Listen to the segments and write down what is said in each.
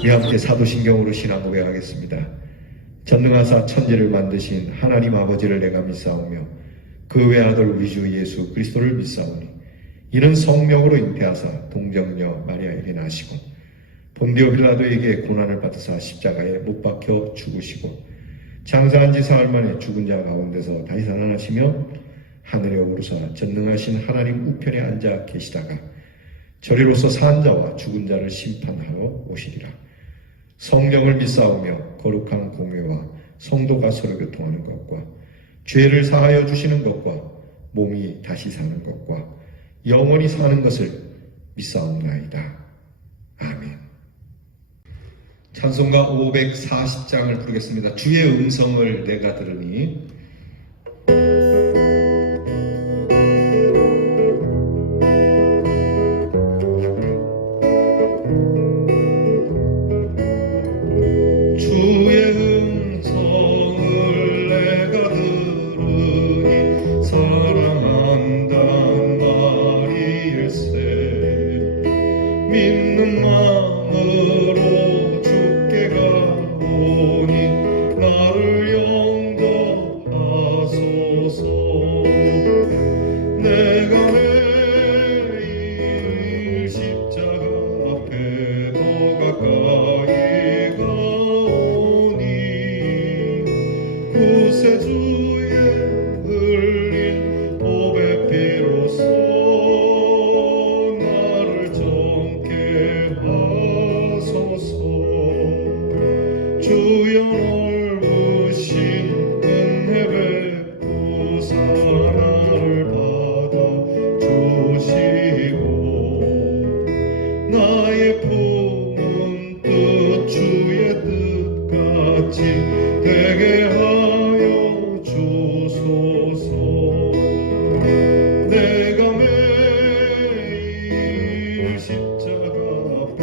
우리 함께 사도신경으로 신앙 고백하겠습니다. 전능하사 천지를 만드신 하나님 아버지를 내가 믿사오며 그 외아들 우리 주 예수 그리스도를 믿사오니 이는 성령으로 잉태하사 동정녀 마리아에게 나시고 본디오 빌라도에게 고난을 받으사 십자가에 못 박혀 죽으시고 장사한 지 사흘 만에 죽은 자 가운데서 다시 살아나시며 하늘에 오르사 전능하신 하나님 우편에 앉아 계시다가 저리로서 산 자와 죽은 자를 심판하러 오시리라. 성령을 믿사오며 거룩한 공회와 성도가 서로 교통하는 것과 죄를 사하여 주시는 것과 몸이 다시 사는 것과 영원히 사는 것을 믿사옵나이다. 아멘. 찬송가 540장을 부르겠습니다. 주의 음성을 내가 들으니. 믿는 마음으로 주께 가오니 나를 영접하소서. 내가 매일 십자가 앞에 더 가까이 가오니 구세주의 흘린 보배 피로써 주여 넓으신 은혜 베푸사 나를 받아주시고 나의 품은 뜻 주의 뜻같이 되게 하여 주소서. 내가 매일 십자가 앞에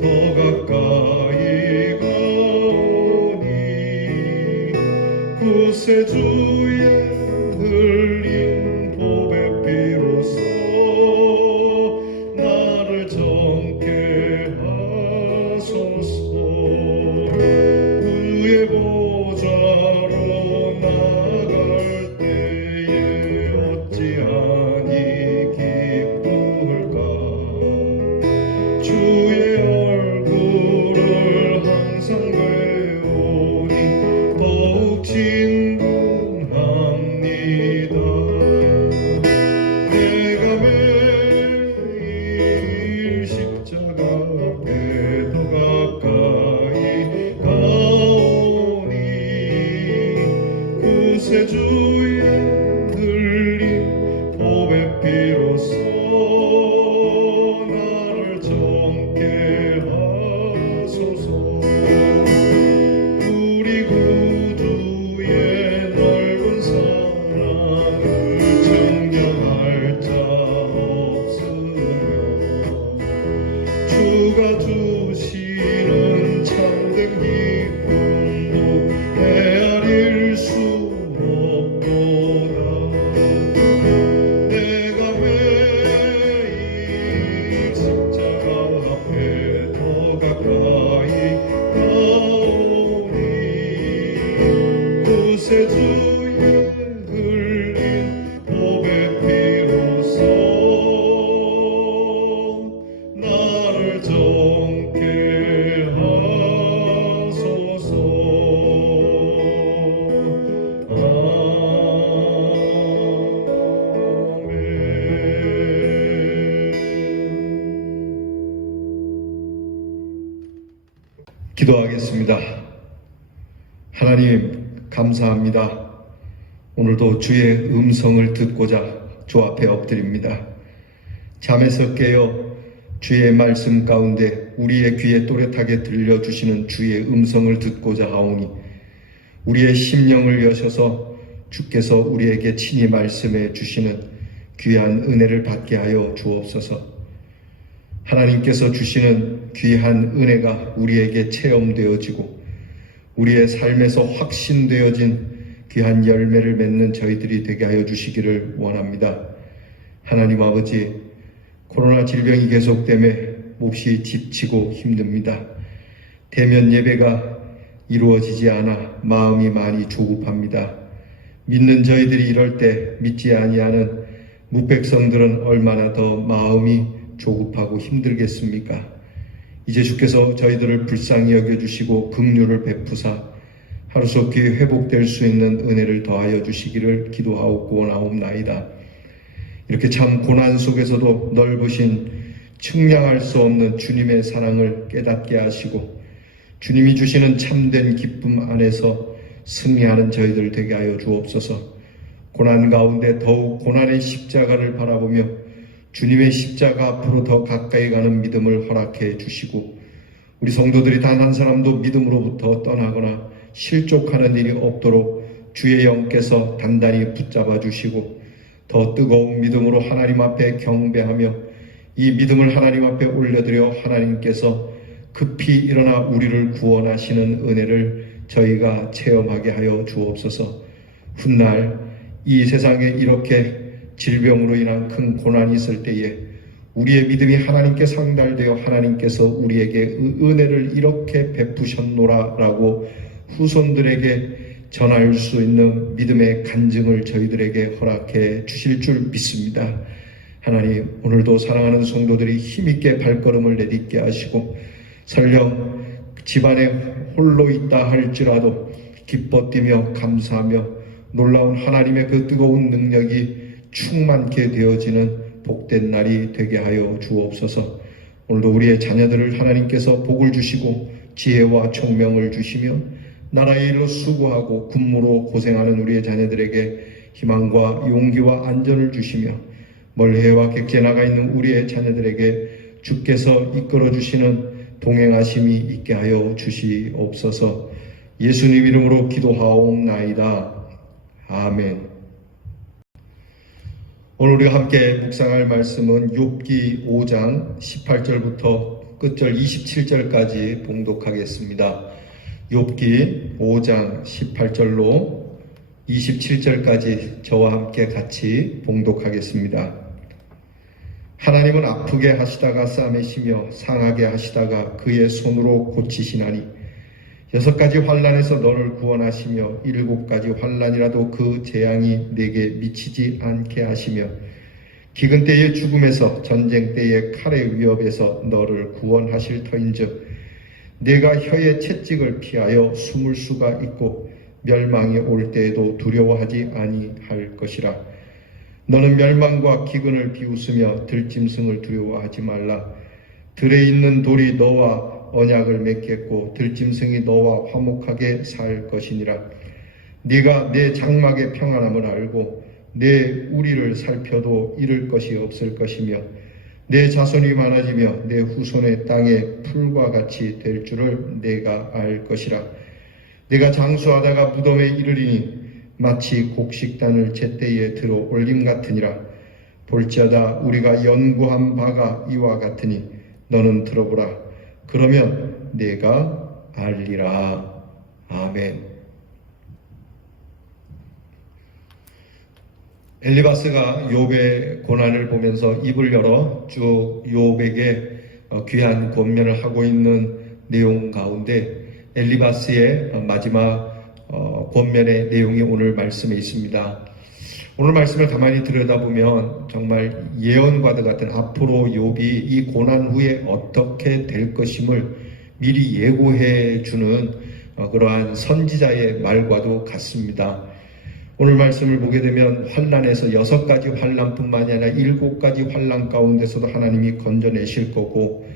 더 가까이 구세주의 흘린 보배 피로써 나를 정케 하소서. 주의 보좌로 나갈 때에 어찌하니 기쁠까. 주의 얼굴을 항상 배우니 더욱 진동합니다. 내가 매일 십자가 앞에 더 가까이 가오니 구세주의 흘린 보배 피로써 나를 정케 하소서. 우리 구주의 넓은 사랑을 증명할 자 없으며 주가 주시는 참된 기쁨도 헤아릴 수 없도다. 내가 매일 십자가 앞에 더 가까이 가오니 구세주의 흘린 보배 피로써 나를 정케 하소서. 아멘. 기도하겠습니다. 하나님 감사합니다. 오늘도 주의 음성을 듣고자 주 앞에 엎드립니다. 잠에서 깨어 주의 말씀 가운데 우리의 귀에 또렷하게 들려주시는 주의 음성을 듣고자 하오니 우리의 심령을 여셔서 주께서 우리에게 친히 말씀해 주시는 귀한 은혜를 받게 하여 주옵소서. 하나님께서 주시는 귀한 은혜가 우리에게 체험되어지고 우리의 삶에서 확신되어진 귀한 열매를 맺는 저희들이 되게 하여 주시기를 원합니다. 하나님 아버지, 코로나 질병이 계속되며 몹시 지치고 힘듭니다. 대면 예배가 이루어지지 않아 마음이 많이 조급합니다. 믿는 저희들이 이럴 때 믿지 아니하는 묵백성들은 얼마나 더 마음이 조급하고 힘들겠습니까? 이제 주께서 저희들을 불쌍히 여겨주시고 긍휼을 베푸사 하루속히 회복될 수 있는 은혜를 더하여 주시기를 기도하옵고 원하옵나이다. 이렇게 참 고난 속에서도 넓으신 측량할 수 없는 주님의 사랑을 깨닫게 하시고 주님이 주시는 참된 기쁨 안에서 승리하는 저희들 되게 하여 주옵소서. 고난 가운데 더욱 고난의 십자가를 바라보며 주님의 십자가 앞으로 더 가까이 가는 믿음을 허락해 주시고 우리 성도들이 단 한 사람도 믿음으로부터 떠나거나 실족하는 일이 없도록 주의 영께서 단단히 붙잡아 주시고 더 뜨거운 믿음으로 하나님 앞에 경배하며 이 믿음을 하나님 앞에 올려드려 하나님께서 급히 일어나 우리를 구원하시는 은혜를 저희가 체험하게 하여 주옵소서. 훗날 이 세상에 이렇게 질병으로 인한 큰 고난이 있을 때에 우리의 믿음이 하나님께 상달되어 하나님께서 우리에게 은혜를 이렇게 베푸셨노라라고 후손들에게 전할 수 있는 믿음의 간증을 저희들에게 허락해 주실 줄 믿습니다. 하나님, 오늘도 사랑하는 성도들이 힘있게 발걸음을 내딛게 하시고 설령 집안에 홀로 있다 할지라도 기뻐 뛰며 감사하며 놀라운 하나님의 그 뜨거운 능력이 충만케 되어지는 복된 날이 되게 하여 주옵소서. 오늘도 우리의 자녀들을 하나님께서 복을 주시고 지혜와 총명을 주시며 나라의 일로 수고하고 군무로 고생하는 우리의 자녀들에게 희망과 용기와 안전을 주시며 멀리해와 객지에 나가 있는 우리의 자녀들에게 주께서 이끌어 주시는 동행하심이 있게 하여 주시옵소서. 예수님 이름으로 기도하옵나이다. 아멘. 오늘 우리가 함께 묵상할 말씀은 욥기 5장 18절부터 끝절 27절까지 봉독하겠습니다. 욥기 5장 18절로 27절까지 저와 함께 같이 봉독하겠습니다. 하나님은 아프게 하시다가 싸매시며 상하게 하시다가 그의 손으로 고치시나니 6가지 환난에서 너를 구원하시며 7가지 환난이라도 그 재앙이 내게 미치지 않게 하시며 기근 때의 죽음에서 전쟁 때의 칼의 위협에서 너를 구원하실 터인즉 내가 혀의 채찍을 피하여 숨을 수가 있고 멸망이 올 때에도 두려워하지 아니할 것이라. 너는 멸망과 기근을 비웃으며 들짐승을 두려워하지 말라. 들에 있는 돌이 너와 언약을 맺겠고 들짐승이 너와 화목하게 살 것이니라. 네가 내 장막의 평안함을 알고 내 우리를 살펴도 잃을 것이 없을 것이며 내 자손이 많아지며 내 후손의 땅에 풀과 같이 될 줄을 내가 알 것이라. 내가 장수하다가 무덤에 이르리니 마치 곡식단을 제때에 들어 올림 같으니라. 볼지어다 우리가 연구한 바가 이와 같으니 너는 들어보라. 그러면 내가 알리라. 아멘. 엘리바스가 욥의 고난을 보면서 입을 열어 쭉 욥에게 귀한 권면을 하고 있는 내용 가운데 엘리바스의 마지막 권면의 내용이 오늘 말씀에 있습니다. 오늘 말씀을 가만히 들여다보면 정말 예언과도 같은 앞으로 욥이 이 고난 후에 어떻게 될 것임을 미리 예고해 주는 그러한 선지자의 말과도 같습니다. 오늘 말씀을 보게 되면 환난에서 6가지 환난뿐만이 아니라 7가지 환난 가운데서도 하나님이 건져내실 거고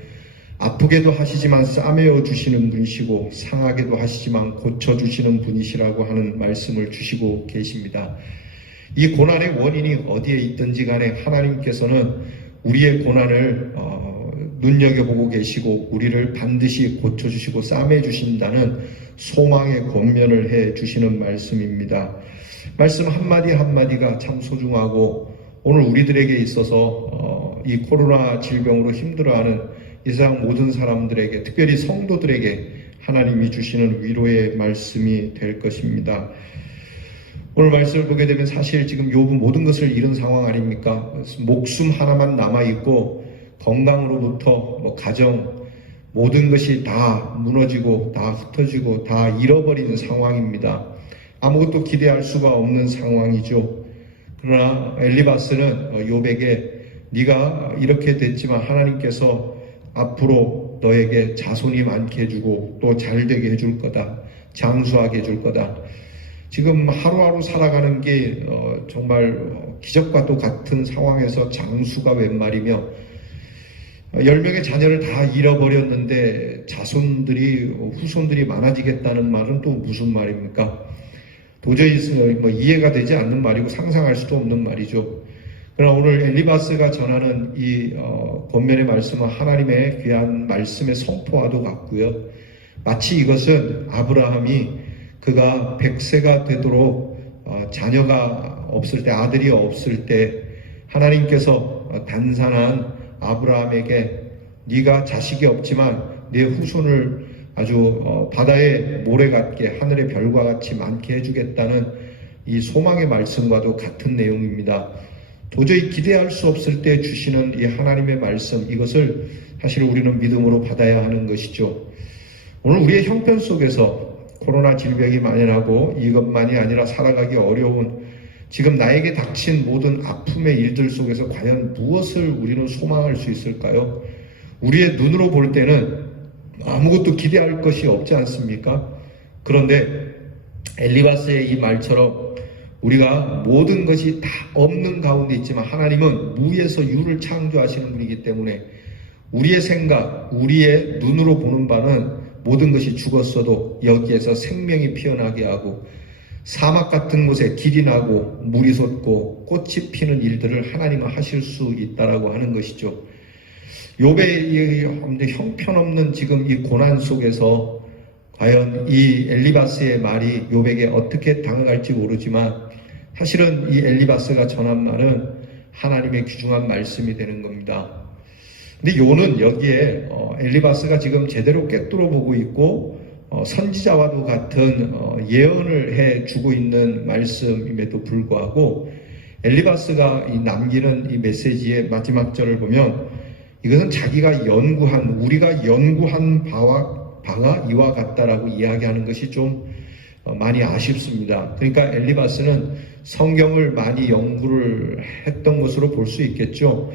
아프게도 하시지만 싸매어 주시는 분이시고 상하게도 하시지만 고쳐주시는 분이시라고 하는 말씀을 주시고 계십니다. 이 고난의 원인이 어디에 있든지 간에 하나님께서는 우리의 고난을 눈여겨보고 계시고 우리를 반드시 고쳐주시고 싸매주신다는 소망의 권면을 해주시는 말씀입니다. 말씀 한마디 한마디가 참 소중하고 오늘 우리들에게 있어서 이 코로나 질병으로 힘들어하는 이 세상 모든 사람들에게 특별히 성도들에게 하나님이 주시는 위로의 말씀이 될 것입니다. 오늘 말씀을 보게 되면 사실 지금 욥은 모든 것을 잃은 상황 아닙니까? 목숨 하나만 남아있고 건강으로부터 가정 모든 것이 다 무너지고 다 흩어지고 다 잃어버린 상황입니다. 아무것도 기대할 수가 없는 상황이죠. 그러나 엘리바스는 욥에게 네가 이렇게 됐지만 하나님께서 앞으로 너에게 자손이 많게 해주고 또 잘되게 해줄 거다. 장수하게 해줄 거다. 지금 하루하루 살아가는 게 정말 기적과도 같은 상황에서 장수가 웬 말이며 10명의 자녀를 다 잃어버렸는데 자손들이 후손들이 많아지겠다는 말은 또 무슨 말입니까? 도저히 이해가 되지 않는 말이고 상상할 수도 없는 말이죠. 그러나 오늘 엘리바스가 전하는 이 권면의 말씀은 하나님의 귀한 말씀의 선포와도 같고요. 마치 이것은 아브라함이 그가 100세가 되도록 자녀가 없을 때, 아들이 없을 때 하나님께서 단산한 아브라함에게 네가 자식이 없지만 내 후손을 아주 바다의 모래 같게 하늘의 별과 같이 많게 해주겠다는 이 소망의 말씀과도 같은 내용입니다. 도저히 기대할 수 없을 때 주시는 이 하나님의 말씀, 이것을 사실 우리는 믿음으로 받아야 하는 것이죠. 오늘 우리의 형편 속에서 코로나 질병이 만연하고 이것만이 아니라 살아가기 어려운 지금 나에게 닥친 모든 아픔의 일들 속에서 과연 무엇을 우리는 소망할 수 있을까요? 우리의 눈으로 볼 때는 아무것도 기대할 것이 없지 않습니까? 그런데 엘리바스의 이 말처럼 우리가 모든 것이 다 없는 가운데 있지만 하나님은 무에서 유를 창조하시는 분이기 때문에 우리의 생각, 우리의 눈으로 보는 바는 모든 것이 죽었어도 여기에서 생명이 피어나게 하고 사막 같은 곳에 길이 나고 물이 솟고 꽃이 피는 일들을 하나님은 하실 수 있다라고 하는 것이죠. 욥의 형편없는 지금 이 고난 속에서 과연 이 엘리바스의 말이 욥에게 어떻게 당할지 모르지만 사실은 이 엘리바스가 전한 말은 하나님의 귀중한 말씀이 되는 겁니다. 근데 요는 여기에 엘리바스가 지금 제대로 꿰뚫어 보고 있고 선지자와도 같은 예언을 해주고 있는 말씀임에도 불구하고 엘리바스가 남기는 이 메시지의 마지막 절을 보면 이것은 자기가 연구한, 우리가 연구한 바가 이와 같다라고 이야기하는 것이 좀 많이 아쉽습니다. 그러니까 엘리바스는 성경을 많이 연구를 했던 것으로 볼 수 있겠죠.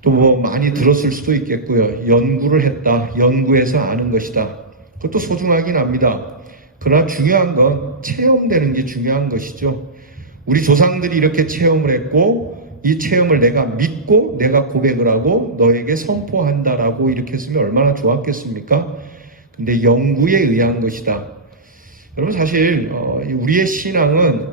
또 뭐 많이 들었을 수도 있겠고요. 연구를 했다, 연구해서 아는 것이다. 그것도 소중하긴 합니다. 그러나 중요한 건 체험되는 게 중요한 것이죠. 우리 조상들이 이렇게 체험을 했고 이 체험을 내가 믿고 내가 고백을 하고 너에게 선포한다라고 이렇게 했으면 얼마나 좋았겠습니까? 근데 연구에 의한 것이다. 여러분 사실 우리의 신앙은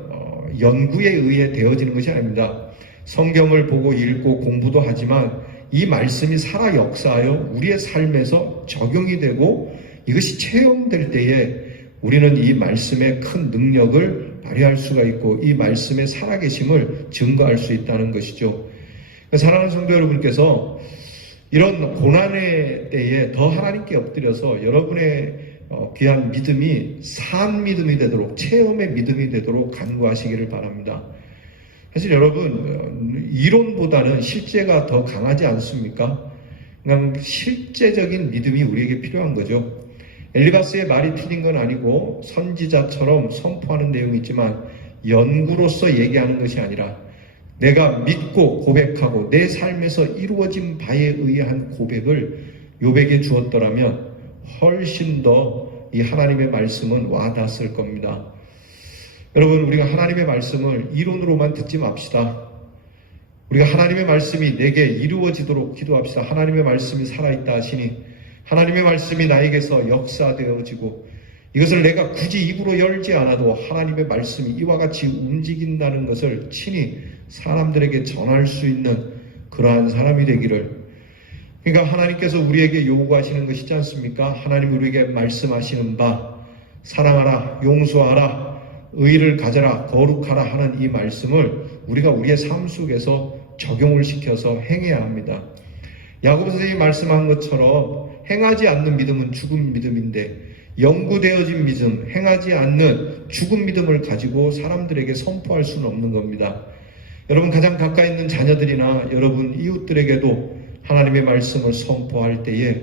연구에 의해 되어지는 것이 아닙니다. 성경을 보고 읽고 공부도 하지만 이 말씀이 살아 역사하여 우리의 삶에서 적용이 되고 이것이 체험될 때에 우리는 이 말씀의 큰 능력을 발휘할 수가 있고 이 말씀의 살아계심을 증거할 수 있다는 것이죠. 사랑하는 성도 여러분께서 이런 고난의 때에 더 하나님께 엎드려서 여러분의 귀한 믿음이 산 믿음이 되도록, 체험의 믿음이 되도록 간구하시기를 바랍니다. 사실 여러분, 이론보다는 실제가 더 강하지 않습니까? 그냥 실제적인 믿음이 우리에게 필요한 거죠. 엘리바스의 말이 틀린 건 아니고 선지자처럼 선포하는 내용이 있지만 연구로서 얘기하는 것이 아니라 내가 믿고 고백하고 내 삶에서 이루어진 바에 의한 고백을 욥에게 주었더라면 훨씬 더 이 하나님의 말씀은 와닿았을 겁니다. 여러분, 우리가 하나님의 말씀을 이론으로만 듣지 맙시다. 우리가 하나님의 말씀이 내게 이루어지도록 기도합시다. 하나님의 말씀이 살아있다 하시니 하나님의 말씀이 나에게서 역사되어지고 이것을 내가 굳이 입으로 열지 않아도 하나님의 말씀이 이와 같이 움직인다는 것을 친히 사람들에게 전할 수 있는 그러한 사람이 되기를. 그러니까 하나님께서 우리에게 요구하시는 것이지 않습니까? 하나님 우리에게 말씀하시는 바 사랑하라, 용서하라, 의를 가져라, 거룩하라 하는 이 말씀을 우리가 우리의 삶 속에서 적용을 시켜서 행해야 합니다. 야고보 선생님이 말씀한 것처럼 행하지 않는 믿음은 죽은 믿음인데 연구되어진 믿음, 행하지 않는 죽은 믿음을 가지고 사람들에게 선포할 수는 없는 겁니다. 여러분 가장 가까이 있는 자녀들이나 여러분 이웃들에게도 하나님의 말씀을 선포할 때에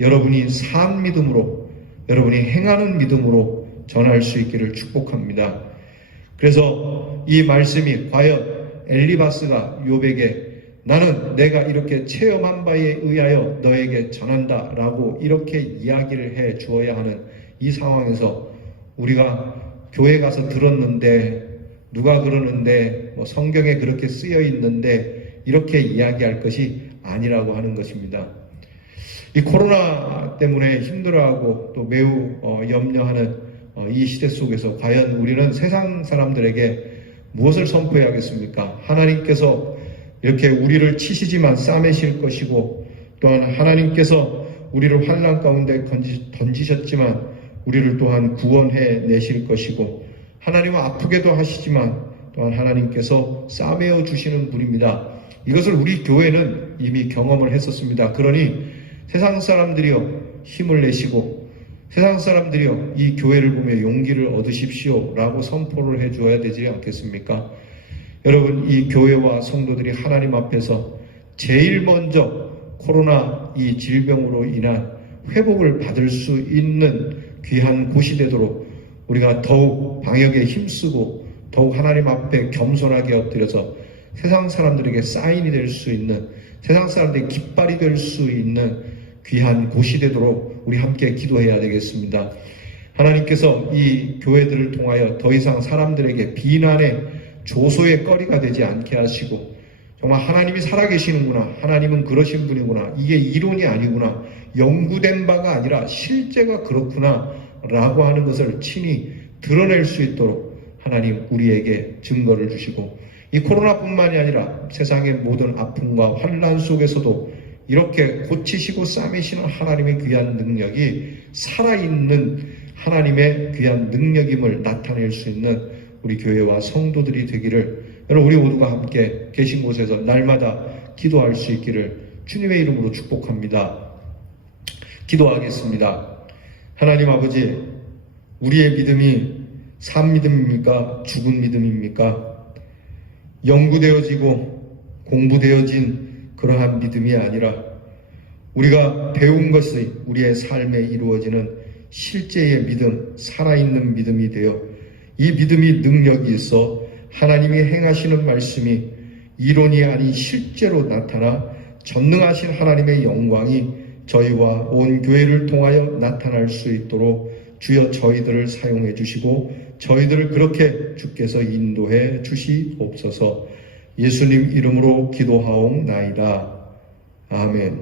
여러분이 산 믿음으로, 여러분이 행하는 믿음으로 전할 수 있기를 축복합니다. 그래서 이 말씀이 과연 엘리바스가 욥에게 나는 내가 이렇게 체험한 바에 의하여 너에게 전한다 라고 이렇게 이야기를 해 주어야 하는 이 상황에서 우리가 교회 가서 들었는데 누가 그러는데 뭐 성경에 그렇게 쓰여 있는데 이렇게 이야기할 것이 아니라고 하는 것입니다. 이 코로나 때문에 힘들어하고 또 매우 염려하는 이 시대 속에서 과연 우리는 세상 사람들에게 무엇을 선포해야겠습니까? 하나님께서 이렇게 우리를 치시지만 싸매실 것이고, 또한 하나님께서 우리를 환난 가운데 던지셨지만 우리를 또한 구원해 내실 것이고, 하나님은 아프게도 하시지만 또한 하나님께서 싸매어 주시는 분입니다. 이것을 우리 교회는 이미 경험을 했었습니다. 그러니 세상 사람들이여 힘을 내시고, 세상 사람들이여 이 교회를 보며 용기를 얻으십시오 라고 선포를 해줘야 되지 않겠습니까? 여러분, 이 교회와 성도들이 하나님 앞에서 제일 먼저 코로나 이 질병으로 인한 회복을 받을 수 있는 귀한 곳이 되도록 우리가 더욱 방역에 힘쓰고 더욱 하나님 앞에 겸손하게 엎드려서 세상 사람들에게 사인이 될 수 있는, 세상 사람들에게 깃발이 될 수 있는 귀한 곳이 되도록 우리 함께 기도해야 되겠습니다. 하나님께서 이 교회들을 통하여 더 이상 사람들에게 비난의 조소의 거리가 되지 않게 하시고, 정말 하나님이 살아계시는구나, 하나님은 그러신 분이구나, 이게 이론이 아니구나, 연구된 바가 아니라 실제가 그렇구나 라고 하는 것을 친히 드러낼 수 있도록 하나님 우리에게 증거를 주시고, 이 코로나뿐만이 아니라 세상의 모든 아픔과 환난 속에서도 이렇게 고치시고 싸매시는 하나님의 귀한 능력이 살아있는 하나님의 귀한 능력임을 나타낼 수 있는 우리 교회와 성도들이 되기를, 여러분 우리 모두가 함께 계신 곳에서 날마다 기도할 수 있기를 주님의 이름으로 축복합니다. 기도하겠습니다. 하나님 아버지, 우리의 믿음이 산 믿음입니까? 죽은 믿음입니까? 연구되어지고 공부되어진 그러한 믿음이 아니라 우리가 배운 것이 우리의 삶에 이루어지는 실제의 믿음, 살아있는 믿음이 되어 이 믿음이 능력이 있어 하나님이 행하시는 말씀이 이론이 아닌 실제로 나타나 전능하신 하나님의 영광이 저희와 온 교회를 통하여 나타날 수 있도록 주여 저희들을 사용해 주시고 저희들을 그렇게 주께서 인도해 주시옵소서. 예수님 이름으로 기도하옵나이다. 아멘.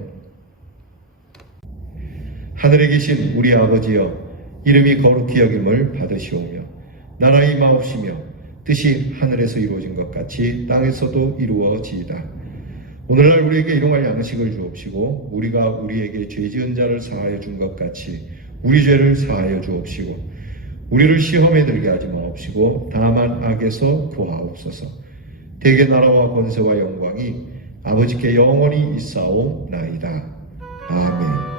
하늘에 계신 우리 아버지여, 이름이 거룩히 여김을 받으시오며 나라가 임하옵시며 뜻이 하늘에서 이루어진 것 같이 땅에서도 이루어지이다. 오늘날 우리에게 일용할 양식을 주옵시고 우리가 우리에게 죄 지은 자를 사하여 준 것 같이 우리 죄를 사하여 주옵시고 우리를 시험에 들게 하지 마옵시고 다만 악에서 구하옵소서. 대개 나라와 권세와 영광이 아버지께 영원히 있사옵나이다. 아멘.